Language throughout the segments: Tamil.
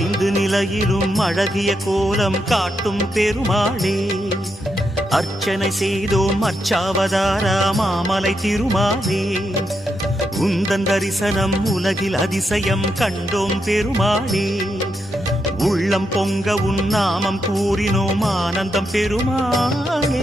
ஐந்து நிலையிலும் அழகிய கோலம் காட்டும் பெருமாளே அர்ச்சனை செய்தோம் அர்ச்சாவதாரா மாமலை திருமாளே உந்தன் தரிசனம் உலகில் அதிசயம் கண்டோம் பெருமாளே உள்ளம் பொங்க உன்னாமம் கூறினோம் ஆனந்தம் பெருமாளே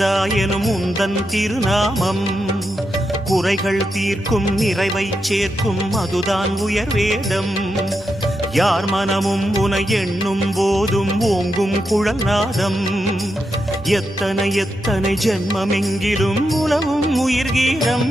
திருவந்தாயனும் உந்தன் திருநாமம் குறைகள் தீர்க்கும் நிறைவை சேர்க்கும் அதுதான் உயர் வேதம் யார் மனமும் உன எண்ணும் போதும் ஓங்கும் குழல்நாதம் எத்தனை எத்தனை ஜென்மமெங்கிலும் உலவும் உயிர்கீரம்